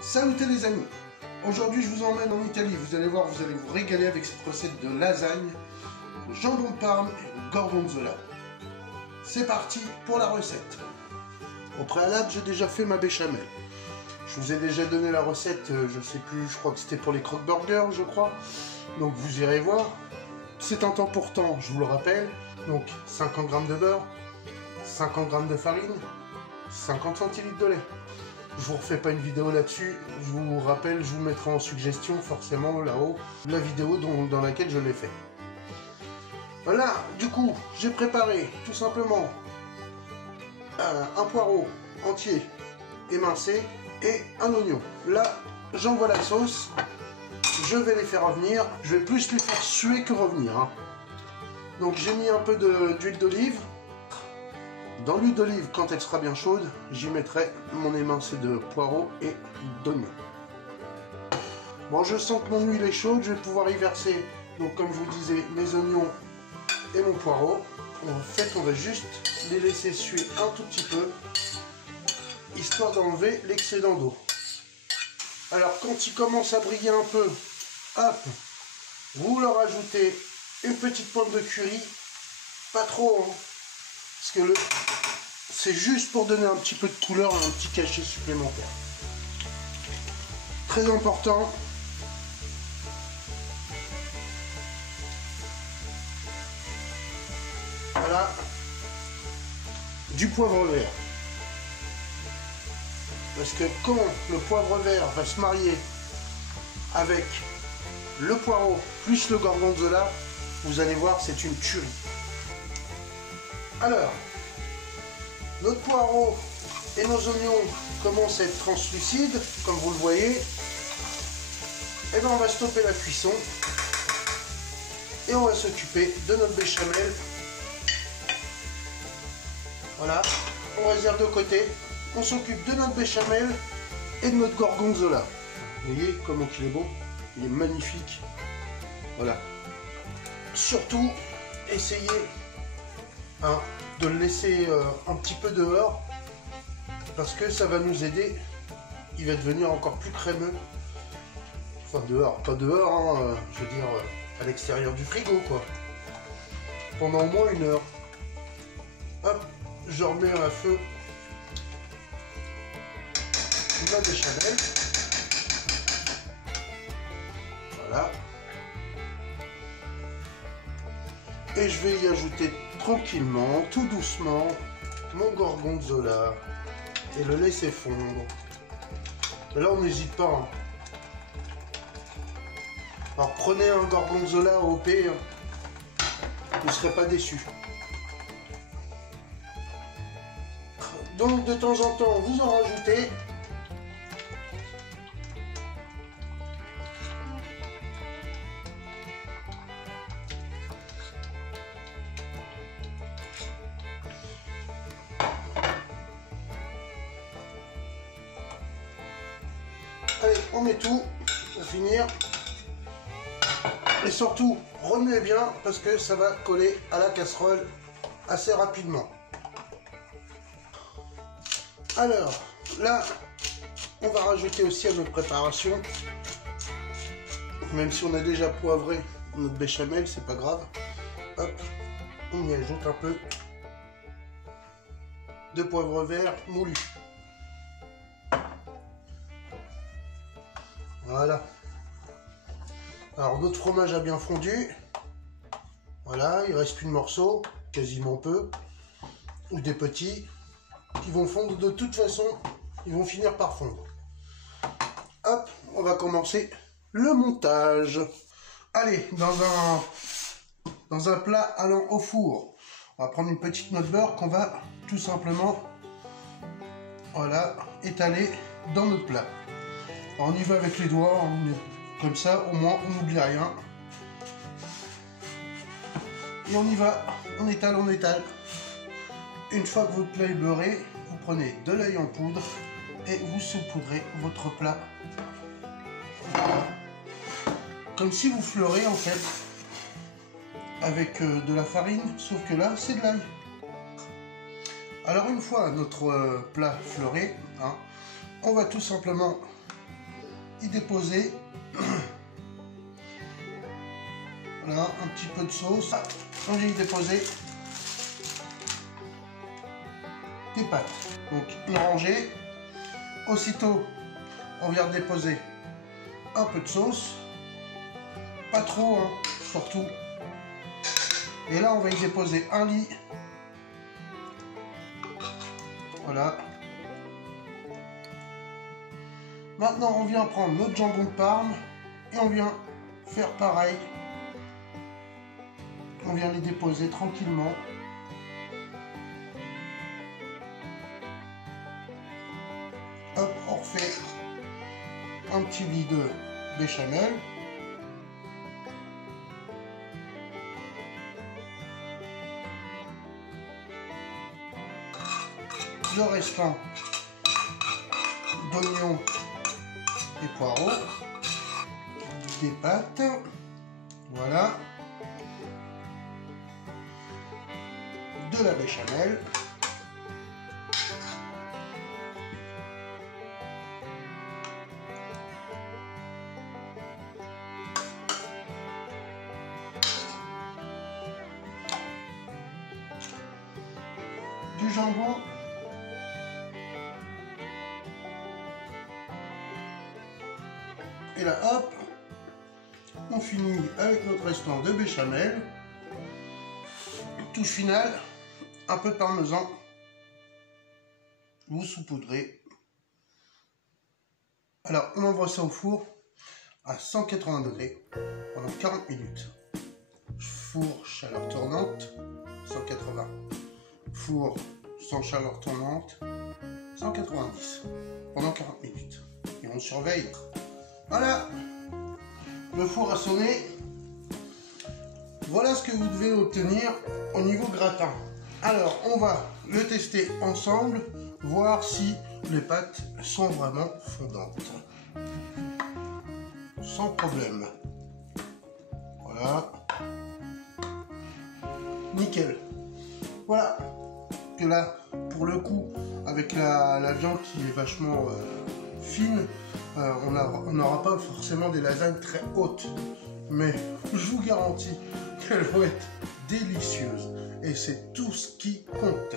Salut les amis, aujourd'hui je vous emmène en Italie, vous allez voir, vous allez vous régaler avec cette recette de lasagne au jambon de Parme et au gorgonzola. C'est parti pour la recette. Au préalable, j'ai déjà fait ma béchamel. Je vous ai déjà donné la recette, je sais plus, je crois que c'était pour les croque-burgers, je crois. Donc vous irez voir. C'est un temps pour temps, je vous le rappelle. Donc 50 g de beurre, 50 g de farine, 50 centilitres de lait. Je vous refais pas une vidéo là-dessus, je vous rappelle, je vous mettrai en suggestion forcément là-haut la vidéo dans laquelle je l'ai fait. Voilà, du coup, j'ai préparé tout simplement un poireau entier émincé et un oignon. Là, j'envoie la sauce, je vais les faire revenir, je vais plus les faire suer que revenir. Hein. Donc j'ai mis un peu d'huile d'olive. Dans l'huile d'olive, quand elle sera bien chaude, j'y mettrai mon émincé de poireaux et d'oignons. Bon, je sens que mon huile est chaude, je vais pouvoir y verser, donc comme je vous disais, mes oignons et mon poireau. En fait, on va juste les laisser suer un tout petit peu, histoire d'enlever l'excédent d'eau. Alors, quand ils commencent à briller un peu, hop, vous leur ajoutez une petite pointe de curry, pas trop, hein, parce que c'est juste pour donner un petit peu de couleur et un petit cachet supplémentaire. Très important. Voilà. Du poivre vert. Parce que quand le poivre vert va se marier avec le poireau plus le gorgonzola, vous allez voir, c'est une tuerie. Alors, notre poireau et nos oignons commencent à être translucides, comme vous le voyez. Et bien on va stopper la cuisson et on va s'occuper de notre béchamel. Voilà, on réserve de côté. On s'occupe de notre béchamel et de notre gorgonzola. Vous voyez comment il est beau, il est magnifique. Voilà. Surtout, essayez de le laisser un petit peu dehors parce que ça va nous aider. Il va devenir encore plus crémeux. Enfin dehors, pas dehors, hein, je veux dire à l'extérieur du frigo quoi. Pendant au moins 1 heure. Hop, je remets à feu ma béchamel. Voilà. Et je vais y ajouter tranquillement, tout doucement, mon gorgonzola et le laisser fondre. Là, on n'hésite pas. Hein. Alors, prenez un gorgonzola OP, hein. Vous ne serez pas déçus. Donc, de temps en temps, vous en rajoutez. Allez, on met tout pour finir. Et surtout, remuez bien parce que ça va coller à la casserole assez rapidement. Alors, là, on va rajouter aussi à notre préparation, même si on a déjà poivré notre béchamel, c'est pas grave. Hop, on y ajoute un peu de poivre vert moulu. Voilà. Alors notre fromage a bien fondu. Voilà, il reste plus de morceaux, quasiment peu, ou des petits qui vont fondre de toute façon, ils vont finir par fondre. Hop, on va commencer le montage. Allez, dans un plat allant au four, on va prendre une petite noix de beurre qu'on va tout simplement, voilà, étaler dans notre plat. Alors, on y va avec les doigts, comme ça au moins on n'oublie rien. Et on y va, on étale, on étale. Une fois que votre plat est beurré, vous prenez de l'ail en poudre et vous saupoudrez votre plat. Voilà. Comme si vous fleurez en fait avec de la farine, sauf que là c'est de l'ail. Alors une fois notre plat fleuré, hein, on va tout simplement y déposer voilà, un petit peu de sauce. On vient y déposer des pâtes. Donc une rangée. Aussitôt, on vient déposer un peu de sauce. Pas trop, hein, surtout. Et là, on va y déposer un lit. Voilà. Maintenant, on vient prendre notre jambon de Parme et on vient faire pareil. On vient les déposer tranquillement. Hop, on refait un petit lit de béchamel. Le restant d'oignons et poireaux, des pâtes, voilà, de la béchamel, du jambon, et là hop, on finit avec notre restant de béchamel. Touche finale, un peu de parmesan, vous saupoudrez. Alors on envoie ça au four à 180 degrés pendant 40 minutes. Four chaleur tournante 180. Four sans chaleur tournante 190 pendant 40 minutes. Et on surveille. Voilà, le four a sonné. Voilà ce que vous devez obtenir au niveau gratin. Alors, on va le tester ensemble, voir si les pâtes sont vraiment fondantes. Sans problème. Voilà. Nickel. Voilà. Que là, pour le coup, avec la viande qui est vachement fine, on n'aura pas forcément des lasagnes très hautes. Mais je vous garantis qu'elles vont être délicieuses. Et c'est tout ce qui compte.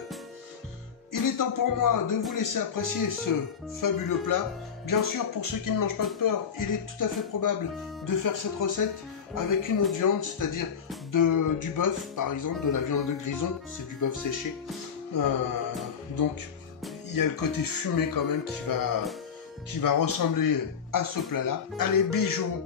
Il est temps pour moi de vous laisser apprécier ce fabuleux plat. Bien sûr, pour ceux qui ne mangent pas de porc, il est tout à fait probable de faire cette recette avec une autre viande, c'est-à-dire du bœuf, par exemple, de la viande de grison, c'est du bœuf séché. Donc, il y a le côté fumé quand même qui va ressembler à ce plat-là. Allez, bijoux!